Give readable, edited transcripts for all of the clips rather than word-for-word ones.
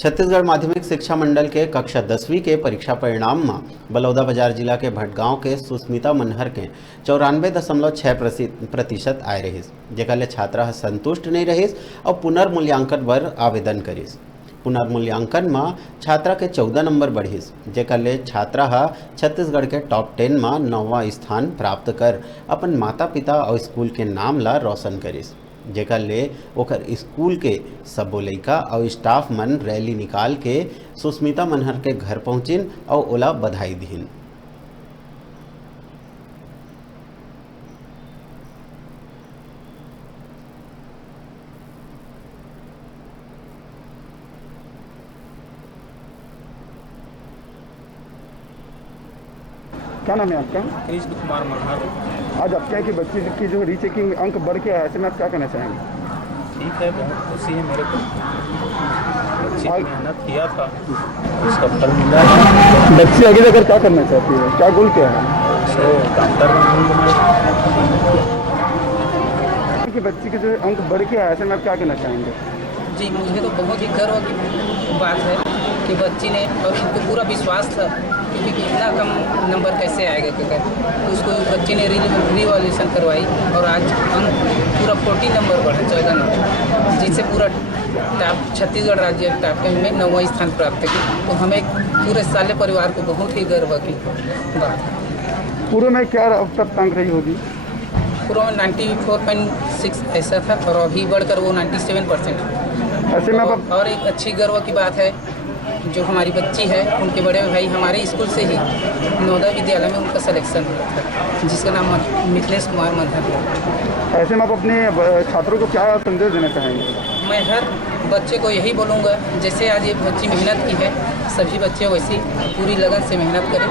छत्तीसगढ़ माध्यमिक शिक्षा मंडल के कक्षा 10वीं के परीक्षा परिणाम में बलौदाबाजार जिला के भटगांव के सुस्मिता मनहर के 94.6% आए रहिस, जेकर ले छात्रा संतुष्ट नहीं रहिस और पुनर्मूल्यांकन बर आवेदन करिस। पुनर्मूल्यांकन में छात्रा के 14 नंबर बढ़िस, जेकर ले छात्रा छत्तीसगढ़ के टॉप 10 में 9वां स्थान प्राप्त कर अपन माता पिता और स्कूल के नाम ला रोशन करिस, जेकर ले ओकर स्कूल के सबो लइका और स्टाफ मन रैली निकाल के सुस्मिता मनहर के घर पहुंचिन और ओला बधाई दीन। क्या नाम है आपका? कृष्ण कुमार मनहर। आज आप क्या कि बच्चे की जो रीचेकिंग अंक बढ़ के आया, ऐसे में आप क्या कहना चाहेंगे? ठीक है, बहुत खुशी है मेरे को। बच्चे मेहनत किया था, उसका फल मिला है। बच्चे आगे जाकर क्या करना चाहती है, क्या गोल क्या है? सो डॉक्टर बनूंगा। कि बच्चे के जो अंक बढ़ के आया, ऐसे में आप क्या कहना चाहेंगे? जी, मुझे तो बहुत ही गर्व की बात है कि बच्ची ने, और उनको पूरा विश्वास था क्योंकि इतना कम नंबर कैसे आएगा क्योंकि उसको बच्ची ने रिवॉल्यूशन करवाई और आज हम पूरा 40 नंबर बढ़े, 14 नंबर, जिससे पूरा टॉप छत्तीसगढ़ राज्य टॉप 10 में 9वां स्थान प्राप्त की। तो हमें पूरे साले परिवार को बहुत ही गर्व की बात। पूर्व में क्या अब तक अंक रही होगी? पूर्व में 94.6 ऐसा था और अभी बढ़कर वो 97%। ऐसे में अब और एक अच्छी गर्व की बात है, जो हमारी बच्ची है उनके बड़े भाई हमारे स्कूल से ही नवोदय विद्यालय में उनका सिलेक्शन हुआ था, जिसका नाम मिथिलेश कुमार मनहर है। ऐसे में आप अपने छात्रों को क्या संदेश देना चाहेंगे? मैं हर बच्चे को यही बोलूँगा, जैसे आज ये बच्ची मेहनत की है, सभी बच्चे वैसी पूरी लगन से मेहनत करें।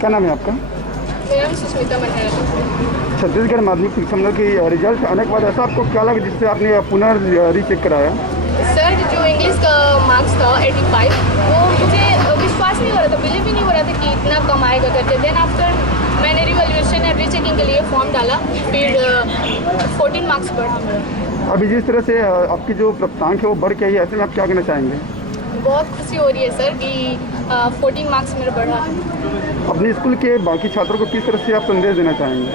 क्या नाम है आपका? मेरा नाम सुस्मिता मनहर है। छत्तीसगढ़ माध्यमिक शिक्षा मंडल की रिजल्ट आने के बाद ऐसा आपको क्या लगा जिससे आपने पुनः रीचेक कराया? सर, जो इंग्लिश का मार्क्स था 85, वो मुझे विश्वास नहीं हो रहा था, बिलीव ही नहीं हो रहा था कि इतना कम आएगा करके। देन आफ्टर मैंने रिवॉल्यूशन एंड रीचेकिंग के लिए फॉर्म डाला, फिर 14 मार्क्स बढ़ा मेरा। अभी जिस तरह से आपकी जो प्राप्तांक है वो बढ़ के आई है, ऐसे में आप क्या कहना चाहेंगे? बहुत खुशी हो रही है सर कि 14 मार्क्स मेरा बढ़ा है। अपने स्कूल के बाकी छात्रों को किस तरह से आप संदेश देना चाहेंगे?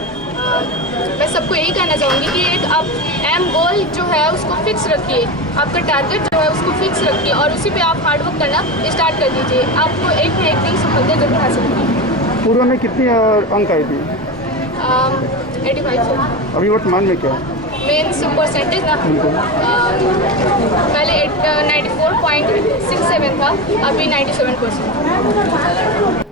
मैं सबको यही कहना चाहूँगी कि एक आप एम गोल जो है उसको फिक्स रखिए, आपका टारगेट जो है उसको फिक्स रखिए और उसी पे आप हार्ड वर्क करना स्टार्ट कर दीजिए। आपको एक न एक दिन सफलता जरूर हासिल होगी। पूर्व में कितनी अंक आए थे? 85 सर। अभी वर्तमान में क्या? मेन्स परसेंटेज ना पहले 94.67 था, अभी 97%।